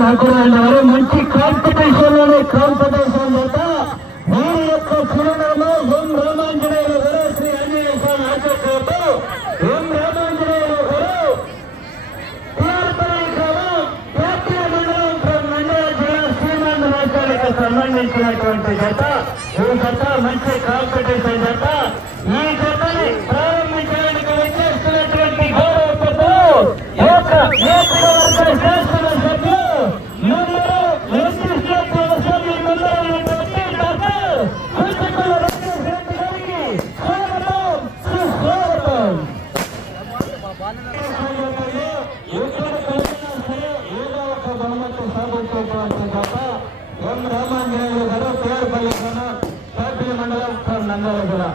వారు మంచి కాంపిటీషన్ చేత వీరి యొక్క చిరునామా ఎం రామాంజనేయులు గారు శ్రీ ఆంజనేయ స్వామి ఆచరణతో ఎం రామాంజనేయులు గారు సంబంధించినటువంటి జత ఈ జత మంచి కాంపిటీషన్ జత ఈ జతని ప్రారంభించడానికి వచ్చేస్తున్నటువంటి గౌరవ శాసన సభ్యులు ఎం రామాంజనేయులు గారు పేరుపల్లి మండలం నంద్యాల జిల్లా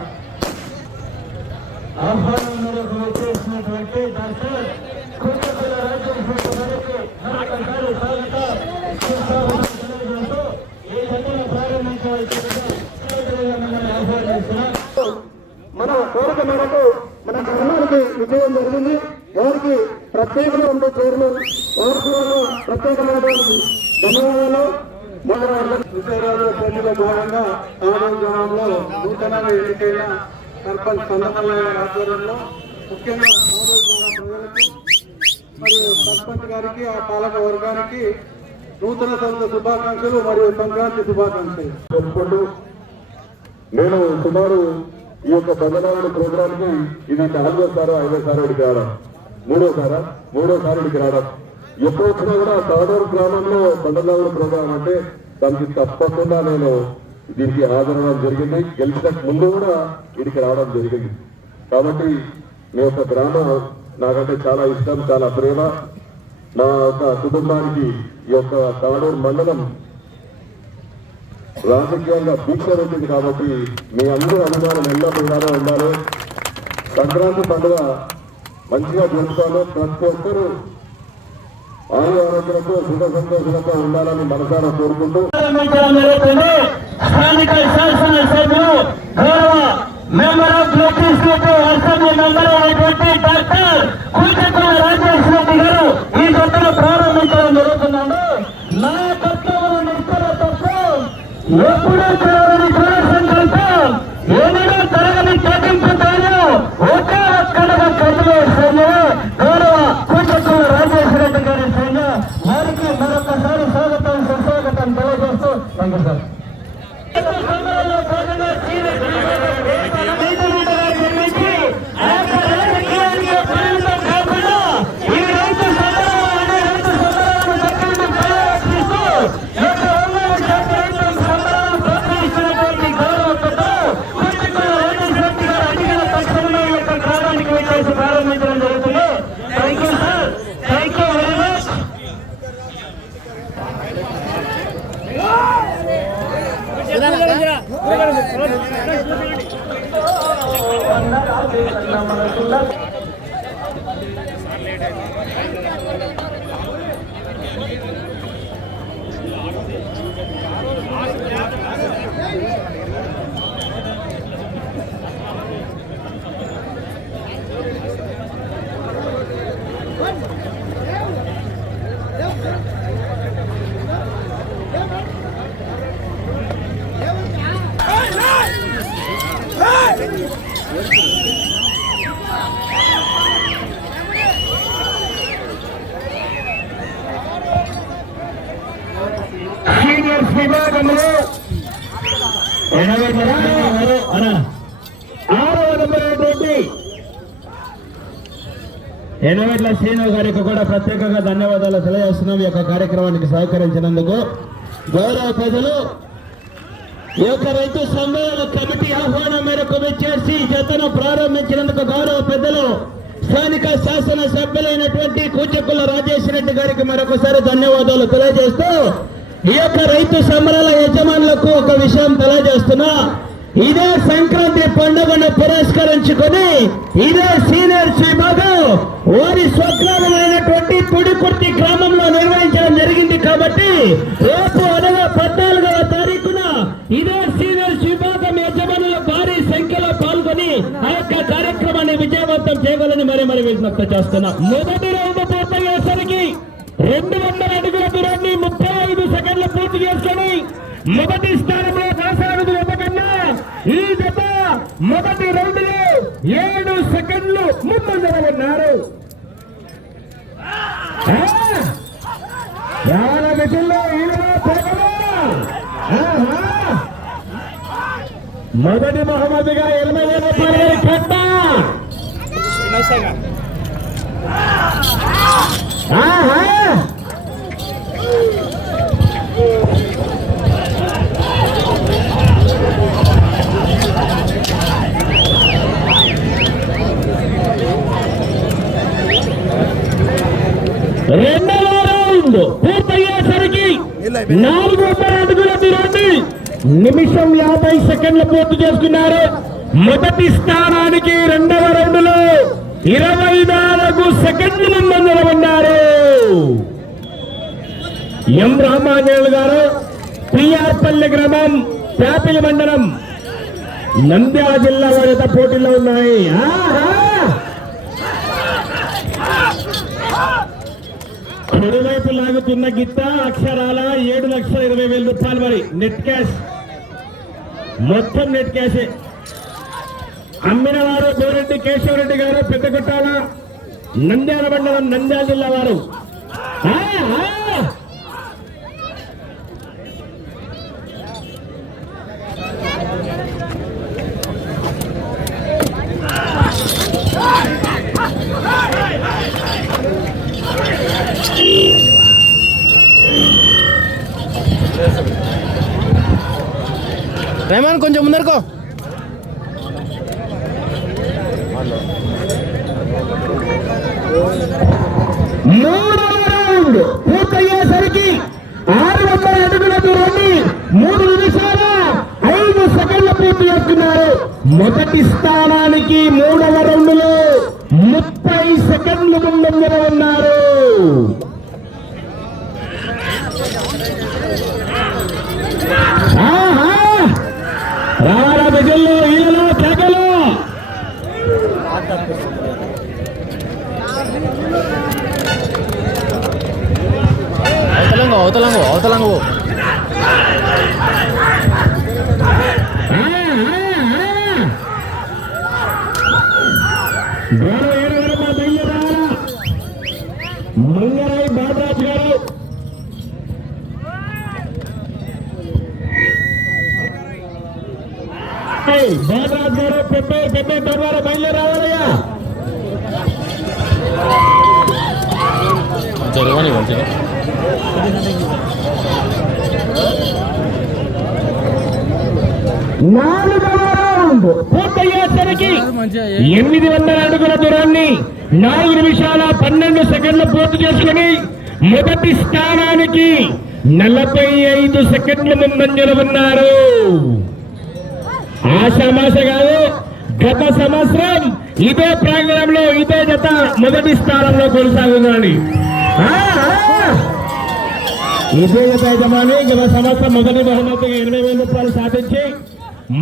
ఆహ్వానం మేరకు వచ్చేసినటువంటి డాక్టర్ కూచకుల రాజేశ్వర గారికి మరొకసారి తెలియజేస్తూ ఈ జతను ప్రారంభించవలసిందిగా ఆహ్వానిస్తున్నారు. మన కోరిక మేరకు మన గ్రామానికి విజయం జరిగింది. వారికి ప్రత్యేకమైన చైర్మన్ వారికి ప్రత్యేకమైనటువంటి ధన్యవాదాలు. విజయరాజు పల్లిలో భాగంగా ఆడవ గ్రామంలో నూతనంగా ఎన్నికైన సర్పంచ్ సందర్భమైన ఆధ్వర్యంలో ముఖ్యంగా ఆడవ గ్రామ ప్రజలకు మరియు సర్పంచ్ గారికి ఆ పాలక వర్గానికి నూతన సంవత్సర శుభాకాంక్షలు మరియు సంక్రాంతి శుభాకాంక్షలు చెప్పుకుంటూ నేను సుమారు ఈ యొక్క బంధనాల ప్రోగ్రామ్ కి ఇది 4వ 5వ ఇడికి రావడం, 3వ ఇడికి రావడం. ఎప్పుడు వచ్చినా కూడా తాడూరు గ్రామంలో బండలావుడు ప్రోగ్రాం అంటే దానికి తప్పకుండా నేను దీనికి హాజరవడం జరిగింది. గెలిచిన ముందు కూడా ఇక్కడికి రావడం జరిగింది. కాబట్టి మీ యొక్క గ్రామం నాకంటే చాలా ఇష్టం, చాలా ప్రేమ. నా యొక్క కుటుంబానికి ఈ యొక్క తాడూరు మండలం రాజకీయంగా దీక్ష పెట్టింది. కాబట్టి మీ అందరూ అభిమానం ఎల్లప్పుడూ ఉండాలి. సంక్రాంతి పండుగ మంచిగా జరుపుకోవాలి. ప్రతి ఒక్కరూ ఆరోగ్యాలతో సుఖ సంతోషాలతో ఉండాలని మనసారా కోరుకుంటూ స్థానిక శాసన సభ్యులు గౌరవ member of legislative assembly member అయినటువంటి డాక్టర్ కూచకుల రాజేష్ రెడ్డి గారు ఈ జతను ప్రారంభించడం జరుగుతున్నాడు. నా కర్తవ్యం నిష్ఠతత్వం ఎప్పుడూ చూడని చూడ సంకల్పం ఏమైనా తరగని తగ్గింపుతాను ఒకే ఒక్కడగా కదిలే సైన్యం గౌరవ కూచకుల రాజేష్ రెడ్డి గారి సైన్యం. వారికి మరొకసారి స్వాగతం సుస్వాగతం తెలియజేస్తూ సార్. ప్రారంభించడం జరుగుతుంది. Thank you sir, thank you very much. Seniors విభాగంలో 6వ నెంబర్ ఎనవేట్ల శ్రీను గారికి కూడా ప్రత్యేకంగా ధన్యవాదాలు తెలియజేస్తున్నాం. ఈ యొక్క కార్యక్రమానికి సహకరించినందుకు. గౌరవ ప్రజలు ఈ యొక్క రైతు సమ్మేళన కమిటీ ఆహ్వానం మేరకు విచ్చేసి జతను ప్రారంభించినందుకు గౌరవ పెద్దలు స్థానిక శాసన సభ్యులైనటువంటి కూచకుల రాజేష్ రెడ్డి గారికి మరొకసారి ధన్యవాదాలు తెలియజేస్తూ ఈ యొక్క రైతు సంబరాల యజమానులకు ఒక విషయం తెలియజేస్తున్నా. ఇదే సంక్రాంతి పండుగను పురస్కరించుకొని ఇదే సీనియర్స్ విభాగం వారి స్వగ్రామైనటువంటి పుడికుర్తి గ్రామంలో నిర్వహించడం జరిగింది. కాబట్టి రేపు అనగా 14వ తారీఖున ఇదే సీనియర్స్ విభాగం యజమానుల భారీ సంఖ్యలో పాల్గొని ఆ యొక్క కార్యక్రమాన్ని విజయవంతం చేయగలని మరి విజ్ఞప్తి చేస్తున్నా. మొదటి రౌండ్ పూర్తయ్యేసరికి 200 అడుగుల దూరాన్ని చేసుకొని మొదటి స్థానంలో కొనసాగుతున్న జత కన్నా ఈ జత మొదటి రౌండ్లో 7 సెకండ్లు ముందంజలో ఉన్నారు. మొదటి బహుమతిగా 80,000 రూపాయలు కట్ట. రెండవ రౌండ్ పూర్తయ్యేసరికి 4 అడుగుల దూరాన్ని నిమిషం 50 సెకండ్లు పూర్తి చేసుకున్నారు. మొదటి స్థానానికి రెండవ రౌండ్ లో 24 సెకండ్లు ముందంజలో ఉన్నారు. ఎం రామాంజనేయులు గారు, పిఆర్పల్లి గ్రామం, ప్యాపిలి మండలం, నంద్యాల జిల్లా వారిత పోటీలో ఉన్నాయి. కుడివైపు లాగుతున్న గిత్త అక్షరాల 7,20,000 రూపాయలు. మరి నెట్ క్యాష్, మొత్తం నెట్ క్యాషే. అమ్మిన వారు గోరెడ్డి కేశవరెడ్డి గారు, పెద్దగుట్టాల, నంద్యాల మండలం, నంద్యాల జిల్లా వారు. రెహమాన్ కొంచెం ముందరుకో. మూడవ రౌండ్ పూర్తయ్యేసరికి 600 అడుగుల దూరాన్ని 3 నిమిషాల 5 సెకండ్లు పూర్తి చేసుకున్నారు. మొదటి స్థానానికి 3వ రౌండ్ లో 30 సెకండ్లు ముందంజలో ఉన్నారు. రారా ప్రజల్లో ఈయనలో కేకలు. అవతలంగు మంగరాయి బాలరాజు గారు, బాలరాజు గారు, పెద్ద ద్వారా బయలుదేరావాలయ్యా. జరగని మంచిగా 4వ రౌండ్ పూర్తయ్యేసరికి 800 అడుగుల దూరాన్ని 4 నిమిషాల 12 సెకండ్లు పూర్తి చేసుకుని మొదటి స్థానానికి 45 సెకండ్ల ముందంజలో ఉన్నారు. ఆషామాష కాదు, గత సంవత్సరం ఇదే ప్రాంగణంలో ఇదే జత మొదటి స్థానంలో కొనసాగుతుంది. ఇదే జత యజమాని గత సంవత్సరం మొదటి బహుమతిగా 80,000 రూపాయలు సాధించి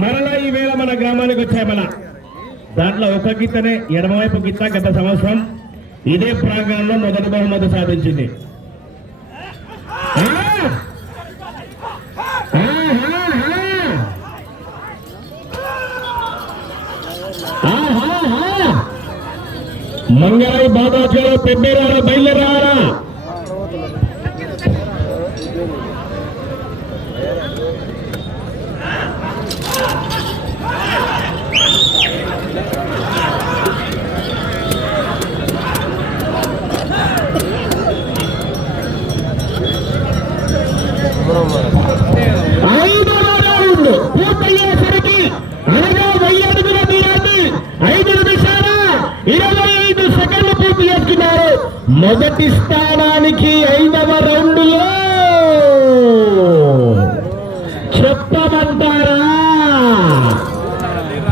మరలా ఈ వేళ మన గ్రామానికి వచ్చాయి. మన దాంట్లో ఒక గిత్తనే, ఎడమవైపు గిత్త గత సంవత్సరం ఇదే ప్రాంగణంలో మొదటి బహుమతి సాధించింది. మంగరాయి బాబాజీ పెబ్బేరారా బయలుదేరారా. పూర్తయ్యేసరికి 10,000 అడుగుల దూరాన్ని 5 నిమిషాల 25 సెకండ్లు పూర్తి చేసుకున్నారు. మొదటి స్థానానికి 5వ రౌండ్లో చెప్పమంటారా,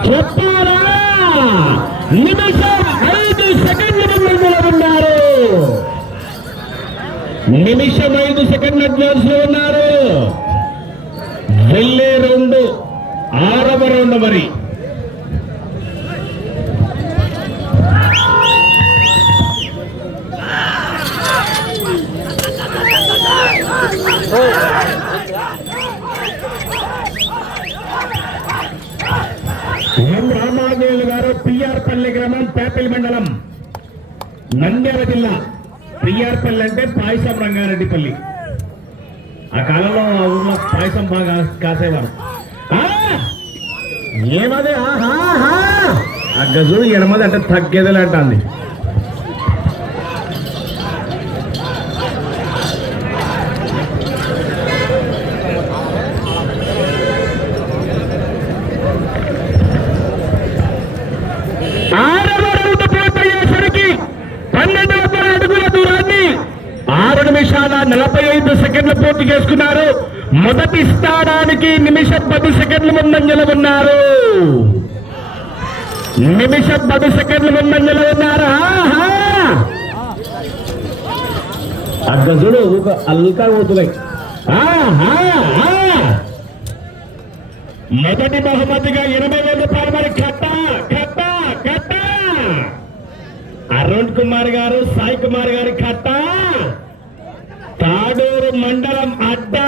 చెప్పారా, నిమిషం 5 సెకండ్ల ముందులో ఉన్నారు. నిమిషం 5 సెకండ్ల అడ్వాన్స్లో ఉన్నారు. వెళ్ళే రౌండ్ 6వ రౌండ్. మరి పియ్యార్పల్లి గ్రామం పేపల్లి మండలం నంద్యాల జిల్లా. పియ్యార్పల్లి అంటే పాయసం రంగారెడ్డిపల్లి. ఆ కాలంలో ఆ ఊర్లో పాయసం బాగా కాసేవారు. ఏమది ఆ గజుడు ఎడమది అంటే తగ్గేదలే అంటుంది. పూర్తయ్యేసరికి 12 అడుగుల దూరాన్ని 6 నిమిషాల 45 సెకండ్లు పూర్తి చేసుకున్నారు. మొదటి స్థానానికి నిమిషం 10 సెకండ్లు ముందంజలో ఉన్నారు. నిమిషం 10 సెకండ్లు ముందంజలో ఉన్నారు. అగ్గజుడు అల్కా పోతున్నాయి. మొదటి బహుమతిగా 80,000 రూపాయలు మరి కట్ట కట్ట కట్ట అరుణ్ కుమార్ గారు, సాయి కుమార్ గారి కట్ట తాడూరు మండలం అడ్డా.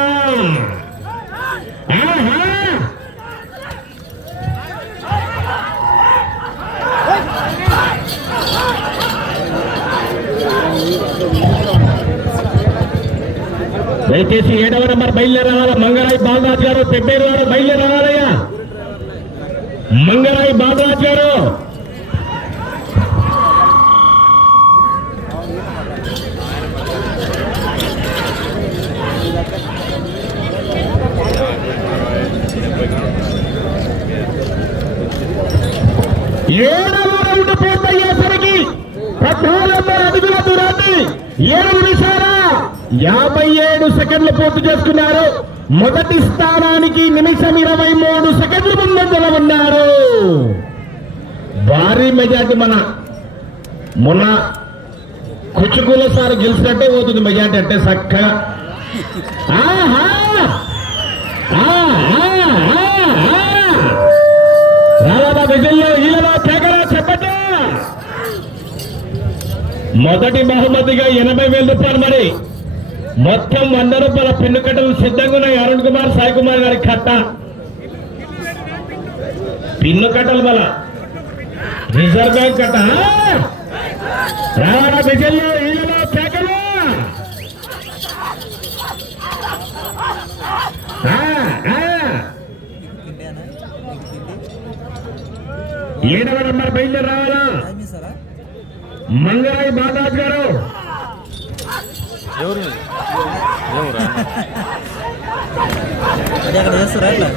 దయచేసి 7వ నెంబర్ బయలుదేరాల మంగరాయి బాలరాజు గారు, పెబ్బేరు గారు బయలుదేరాలయ్యా. మంగరాయి బాలరాజు గారు పూర్తయ్యేసరికి 14 అడుగుల దూరాన్ని 7 నిమిషాల 57 సెకండ్లు పూర్తి చేసుకున్నారు. మొదటి స్థానానికి నిమిషం 23 సెకండ్లు ముందంజలో ఉన్నారు. భారీ మెజార్టీ మొన్న కుచుకుల సార్ గెలిచినట్టే పోతుంది మెజార్టీ అంటే చక్కగా. రావాలా విజయంలో ఈలలో కేకరా చెప్పట. మొదటి బహుమతిగా 80,000 రూపాయలు మరి మొత్తం 100 రూపాయల పెన్ను కట్టలు సిద్ధంగా ఉన్నాయి. అరుణ్ కుమార్, సాయి కుమార్ గారి కట్ట పిన్ను కట్టలు మళ్ళా రిజర్వ్ బ్యాంక్ కట్ట. రావాలా విజయంలో ఈలలో కేకలు. 7వ నెంబర్ బయలుదేరి రావాలా మంగరాయి బాలరాజు గారు. అది అక్కడ చేస్తారా ఎట్లా?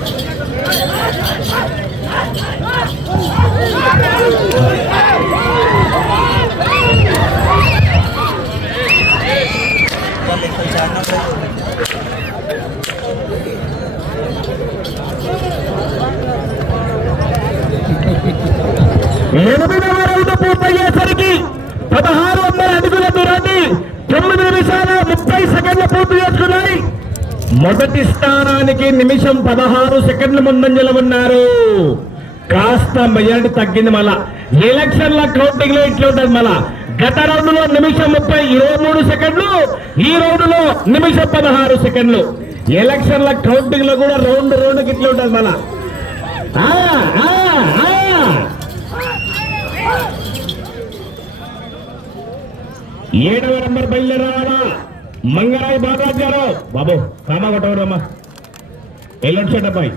పూర్తయ్యేసరికి 1600 అడుగుల దూరాన్ని 9 నిమిషాల 30 సెకండ్లు పూర్తి చేసుకున్నాయి. మొదటి స్థానానికి నిమిషం 16 సెకండ్ల ముందంజలో ఉన్నారు. కాస్త మెజారిటీ తగ్గింది. మళ్ళా ఎలక్షన్ల కౌంటింగ్ లో ఇట్లా ఉంటుంది. మళ్ళా గత రౌండ్ లో నిమిషం 23 సెకండ్లు, ఈ రౌండ్ లో నిమిషం 16 సెకండ్లు. ఎలక్షన్ల కౌంటింగ్ లో కూడా రౌండ్కి ఇట్లా ఉంటుంది. మళ్ళా 7వ నెంబర్ బయలుదేరాలా మంగరాయి బాలరాజు గారు. బాబు కామా కొట్టవరమ్మా ఎల్లుండి చెడ్డపై.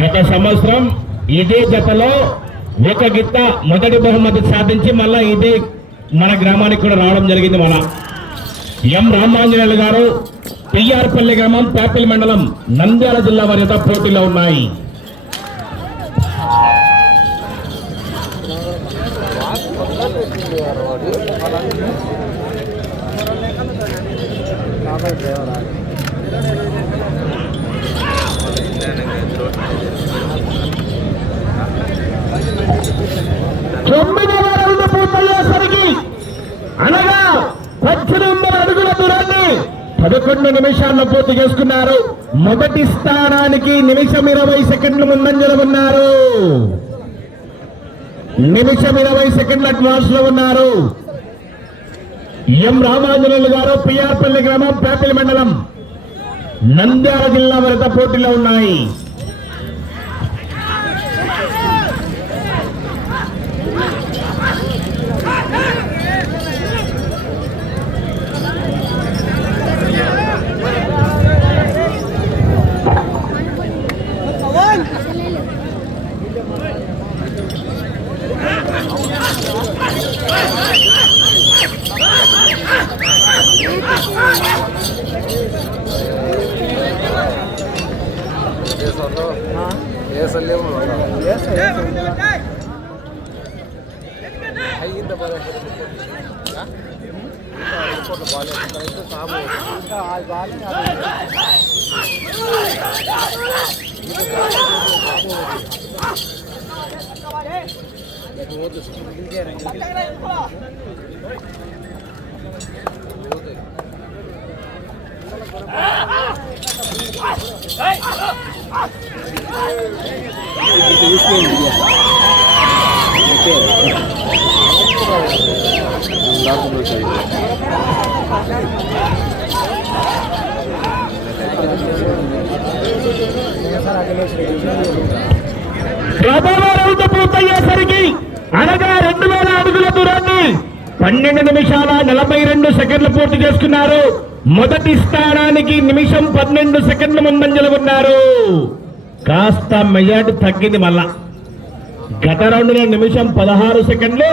గత సంవత్సరం ఇదే జతలో ఒక గిత్త మొదటి బహుమతి సాధించి మళ్ళా ఇదే మన గ్రామానికి కూడా రావడం జరిగింది. మన ఎం రామాంజనేయులు గారు, పియ్యార్పల్లి గ్రామం, పేపల్లి మండలం, నంద్యాల జిల్లా వారి పోటీలో ఉన్నాయి. పూర్తయ్యేసరికి అనగా 18 అడుగుల దూరాన్ని 11 నిమిషాల్లో పూర్తి చేసుకున్నారు. మొదటి స్థానానికి నిమిషం 20 సెకండ్లు ముందంజలో ఉన్నారు. నిమిషం 20 సెకండ్ల అడ్వాన్స్ లో ఉన్నారు. ఎం రామాంజనేయులు గారు, పిఆర్పల్లి గ్రామం, పేపల్లి మండలం, నంద్యాల జిల్లా వరద పోటీలో ఉన్నాయి. రౌండ్ పూర్తయ్యేసరికి అనగా 2000 అడుగుల దూరాన్ని 12 నిమిషాల 42 సెకండ్లు పూర్తి చేసుకున్నారు. మొదటి స్థానానికి నిమిషం 12 సెకండ్ల ముందంజలు ఉన్నారు. కాస్త మెజార్టీ తగ్గింది. మళ్ళా గత రౌండ్ లో నిమిషం 16 సెకండ్లు,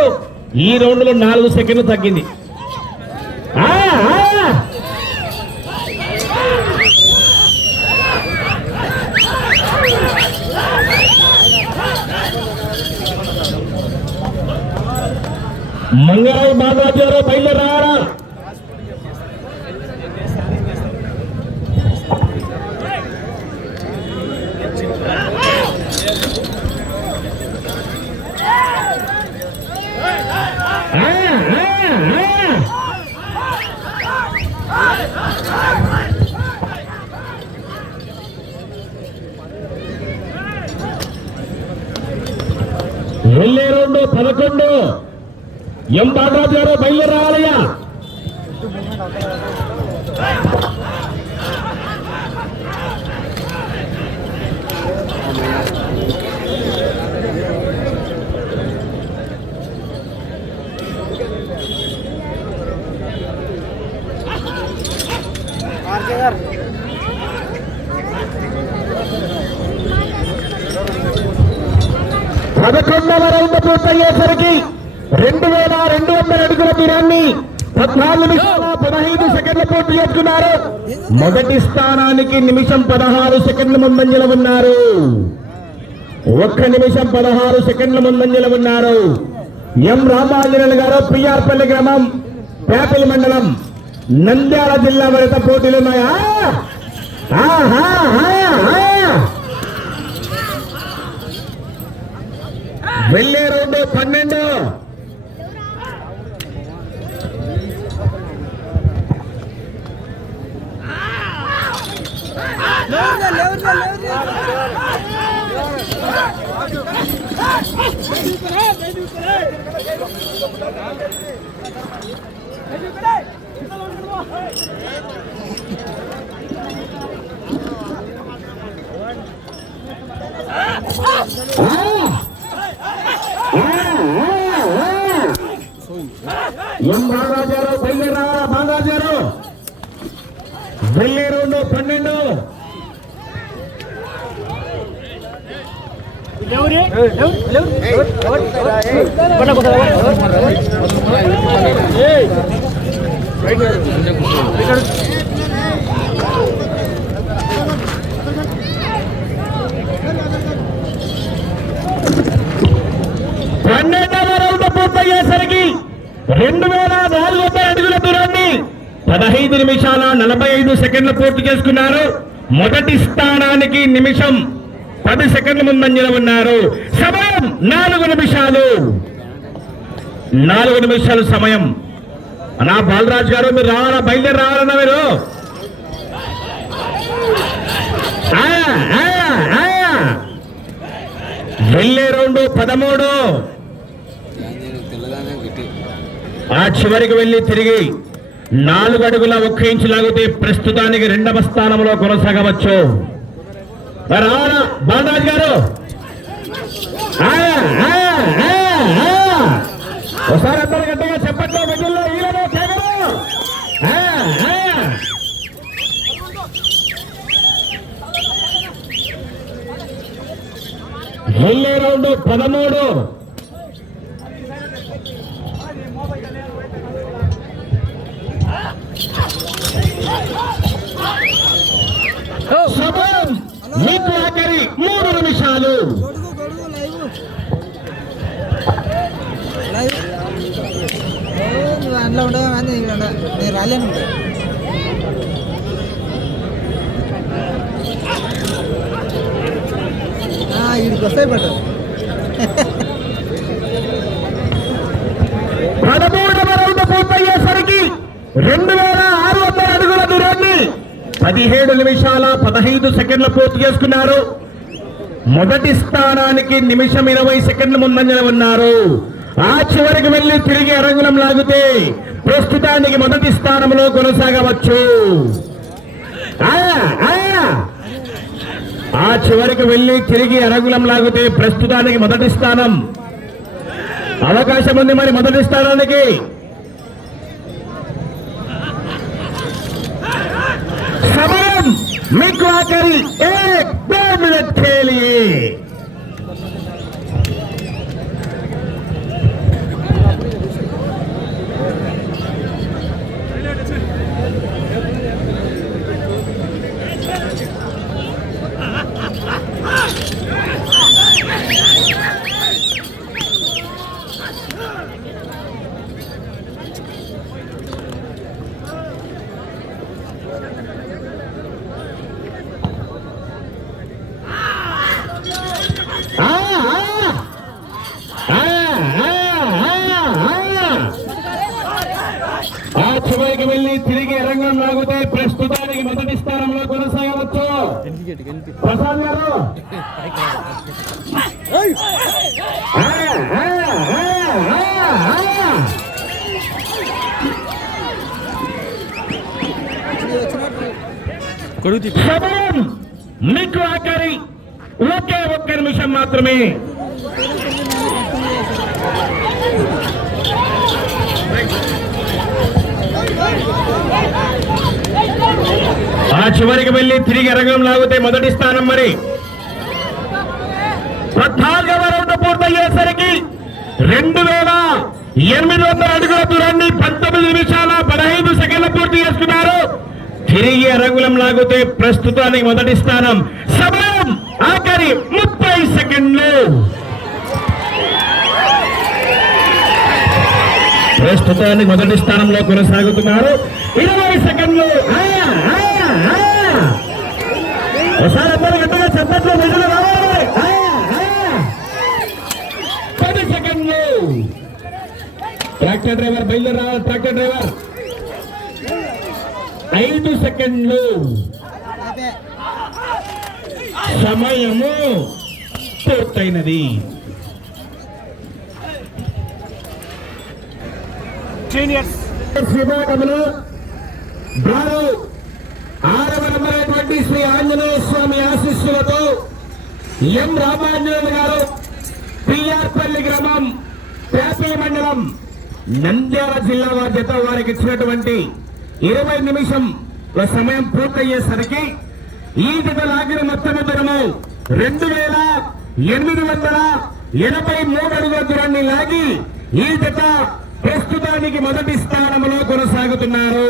ఈ రౌండ్ లో 4 సెకండ్లు తగ్గింది. మంగరాయి బాగాచారు బయలుదేరారా. వెళ్ళే రౌండ్ 11. ఎం బాలరాజు గారు బయలుదేరాలయ్యా. పదకొండవ రౌండ్ పూర్తయ్యేసరికి 2200 అడుగుల దూరాన్ని 14 నిమిషాల 15 సెకండ్ల పూర్తి చేసుకున్నారు. మొదటి స్థానానికి నిమిషం 16 సెకండ్ల ముందంజల ఉన్నారు. 1 నిమిషం 16 సెకండ్ల ముందంజల ఉన్నారు. ఎం రామాంజనేయులు గారు, పిఆర్పల్లి గ్రామం, పేపల్లి మండలం, నంద్యాల జిల్లా వరద పోటీలు ఉన్నాయా. వెళ్ళే రౌండ్ 12. ఎం బాగాచారు బయలుదేరారా. బాగాచారు వెళ్ళే రౌండ్ 12. పూర్తయ్యేసరికి 2400 అడుగుల దూరాన్ని 15 నిమిషాల 45 సెకండ్లు పూర్తి చేసుకున్నారు. మొదటి స్థానానికి నిమిషం 10 సెకండ్ల ముందంజల ఉన్నారు. సమయం 4 నిమిషాలు. 4 నిమిషాలు సమయం. అన్నా బాలరాజు గారు మీరు రావాలా, బయలుదేరి రావాలన్నా మీరు. వెళ్ళే రౌండ్ 13. ఆ చివరికి వెళ్లి తిరిగి 4 అడుగుల 1 ఇంచు లాగితే ప్రస్తుతానికి 2వ స్థానంలో కొనసాగవచ్చు. బాలరాజు గారు ఒకసారి అందరు గట్టిగా చెప్పట్లో మిగిలిన ఈయనో కేవలం వెళ్ళే రౌండ్ 13. సమయం మీకు ఆఖరి 3 నిమిషాలు. నువ్వు అందులో ఉండవు కానీ నేను రాలేను. వీడికి వస్తాయి పట్టు. 13వ రౌండ్ పూర్తయ్యేసరికి 2600 అడుగుల దూరాన్ని 17 నిమిషాల 15 సెకండ్లు పూర్తి చేసుకున్నారు. మొదటి స్థానానికి నిమిషం 20 సెకండ్ల ముందంజన ఉన్నారు. ఆ చివరికి వెళ్లి తిరిగి అరంగులం లాగితే ప్రస్తుతానికి మొదటి స్థానంలో కొనసాగవచ్చు. ఆ చివరికి వెళ్లి తిరిగి అరంగులం లాగితే ప్రస్తుతానికి మొదటి స్థానం. అవకాశం ఉంది మరి మొదటి స్థానానికి. సమయం మీకు ఆఖరి 1-2 మినిట్ ఖేలియే. చివరికి వెళ్లి తిరిగి రంగం లాగితే ప్రస్తుతానికి మొదటి స్థానంలో కొనసాగవచ్చు. ప్రసాద్ గారు సమయం మీకు ఆఖరి 1 నిమిషం మాత్రమే. ఆ చివరికి వెళ్లి తిరిగి రంగం లాగితే మొదటి స్థానం. మరి 14వ రౌండ్ పూర్తయ్యేసరికి 2800 అడుగుల దూరాన్ని 19 నిమిషాల 15 సెకండ్లు పూర్తి చేసుకున్నారు. తిరిగి రంగులం లాగితే ప్రస్తుతానికి మొదటి స్థానం. సమయం ఆఖరి 30 సెకండ్లు. ప్రస్తుతానికి మొదటి స్థానంలో కొనసాగుతున్నారు. 20 సెకండ్లు. ఒకసారి అందరూ గట్టిగా చెప్పట్లో నిధులు రావాలి. 10 సెకండ్లు. ట్రాక్టర్ డ్రైవర్ బయలుదేరి రావాలి. ట్రాక్టర్ డ్రైవర్ 5 సెకండ్లు. సమయము పూర్తయినది. విభాగంలో 6వ నంబర్ అయినటువంటి శ్రీ ఆంజనేయ స్వామి ఆశీస్సులతో ఎం రామాంజనేయులు గారు పిఆర్పల్లి గ్రామం పేపీ మండలం నంద్యాల జిల్లా వారి జత వారికి ఇచ్చినటువంటి 20 నిమిషంల సమయం పూర్తయ్యేసరికి ఈ జత లాగిన మొత్తం దూరము 2883 అడుగుల దూరాన్ని లాగి ఈ జత ప్రస్తుతానికి మొదటి స్థానంలో కొనసాగుతున్నారు.